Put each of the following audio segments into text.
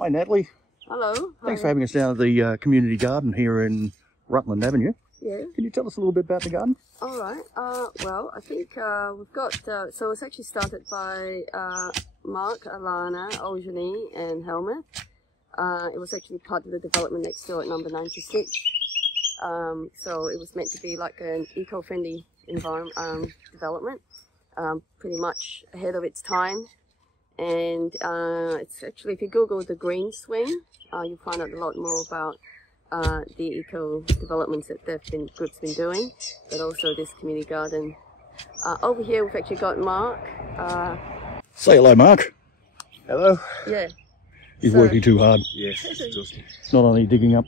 Hi Natalie. Hello. Thanks for having us down at the community garden here in Rutland Avenue. Yeah. Can you tell us a little bit about the garden? All right. Well, I think we've got, so it's actually started by Mark, Alana, Eugenie and Helmut. It was actually part of the development next door at number 96. So it was meant to be like an eco-friendly environment development, pretty much ahead of its time. And it's actually, if you Google the green swing, you'll find out a lot more about the eco developments that group's been doing, but also this community garden. Over here we've actually got Mark. Say hello, Mark. Hello. Yeah. He's working too hard. Yes, it's exhausting. Not only digging up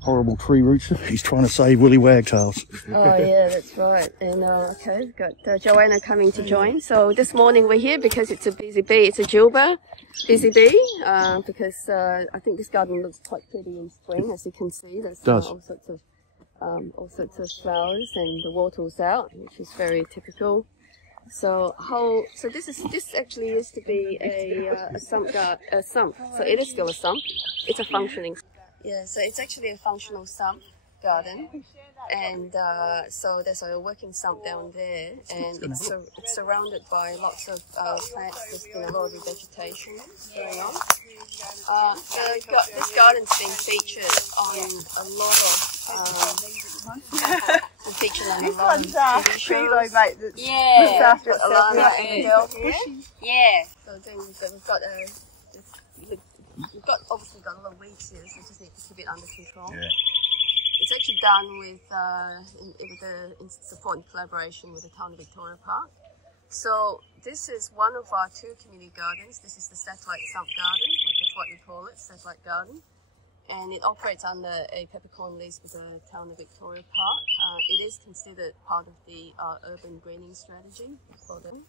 horrible tree roots, he's trying to save Willy Wagtails. Oh yeah, that's right. And okay, we've got Joanna coming to join. So this morning we're here because it's a busy bee. It's a Jilbur busy bee, because I think this garden looks quite pretty in spring, as you can see. There's all sorts of flowers and the water's out, which is very typical. So this actually used to be a sump. So it is still a sump. It's a functioning. Yeah, so it's actually a functional sump garden, and so there's a working sump down there, and it's surrounded by lots of plants. There's been a lot of vegetation going on. This garden's been featured on a lot of featured on a lot of TV shows. Yeah, Alana and Adele here. yeah. So we've obviously got a lot of weeds here, so we just need to keep it under control. Yeah. It's actually done with in support and collaboration with the Town of Victoria Park. So this is one of our 2 community gardens. This is the satellite sump garden, that's what we call it, satellite garden. And it operates under a peppercorn lease with the Town of Victoria Park. It is considered part of the urban greening strategy for them.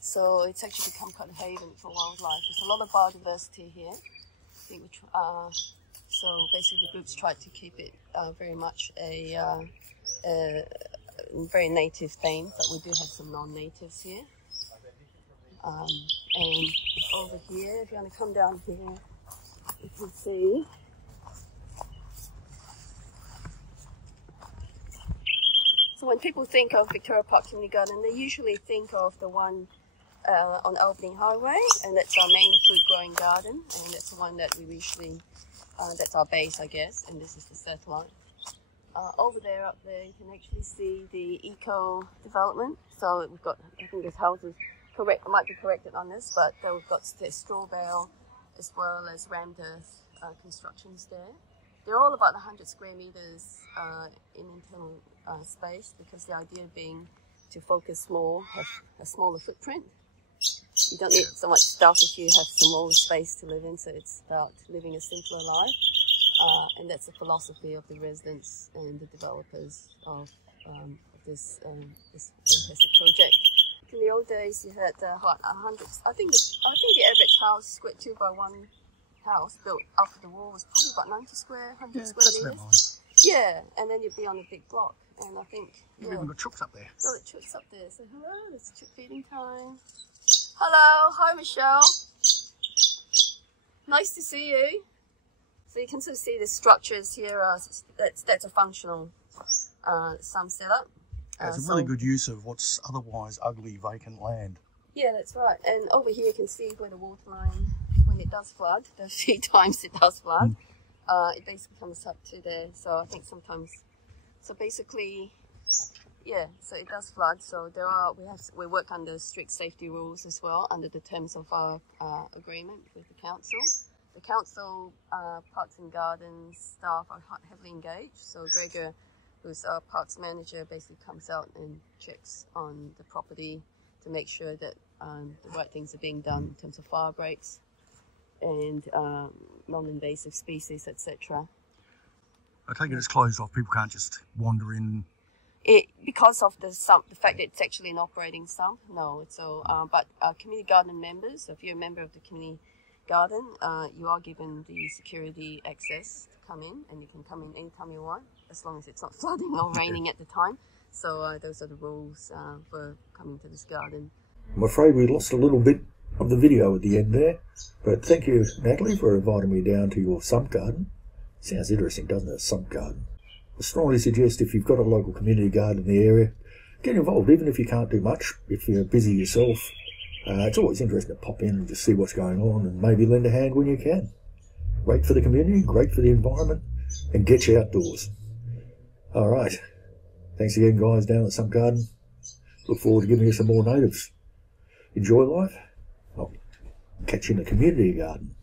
So it's actually become quite a haven for wildlife. There's a lot of biodiversity here. I think so basically the group's tried to keep it very much a very native theme, but we do have some non-natives here. And over here, if you want to come down here, you can see so when people think of Victoria Park Community Garden, they usually think of the one on Albany Highway, and that's our main fruit growing garden, and that's the one that we usually, that's our base, I guess, and this is the satellite. Over there, up there, you can actually see the eco development. So we've got, I think there's houses, I might be corrected on this, but we've got straw bale as well as rammed earth constructions there. They're all about 100 square meters in internal space, because the idea being to focus more, have a smaller footprint. You don't need so much stuff if you have some more space to live in, so it's about living a simpler life. And that's the philosophy of the residents and the developers of this fantastic project. In the old days, you had 100. I think the average house, square 2x1 house built after the war, was probably about 100 square meters. Yeah, and then you'd be on a big block. And I think You've even got chooks up there. Got the chooks up there. So hello, it's chook feeding time. Hello, hi Michelle. Nice to see you. So you can sort of see the structures here. That's a functional sump setup. It's a really good use of what's otherwise ugly vacant land. Yeah, that's right. And over here you can see where the water line, when it does flood, the few times it does flood, it basically comes up to there. So I think sometimes, so basically, yeah, so it does flood. So we work under strict safety rules as well, under the terms of our agreement with the council. The council, Parks and Gardens staff are heavily engaged. So Gregor, who's our parks manager, basically comes out and checks on the property to make sure that the right things are being done in terms of fire breaks and non-invasive species, etc. I take it it's closed off. People can't just wander in. Because of the sump, the fact that it's actually an operating sump, no. So, but community garden members, so if you're a member of the community garden, you are given the security access to come in, and you can come in anytime you want, as long as it's not flooding or raining at the time. So those are the rules for coming to this garden. I'm afraid we lost a little bit of the video at the end there. But thank you, Natalie, for inviting me down to your sump garden. Sounds interesting, doesn't it? A sump garden. I strongly suggest if you've got a local community garden in the area, get involved, even if you can't do much, if you're busy yourself. It's always interesting to pop in and just see what's going on and maybe lend a hand when you can. Great for the community, great for the environment, and get you outdoors. All right. Thanks again, guys, down at Sump Garden. Look forward to giving you some more natives. Enjoy life. I'll catch you in the community garden.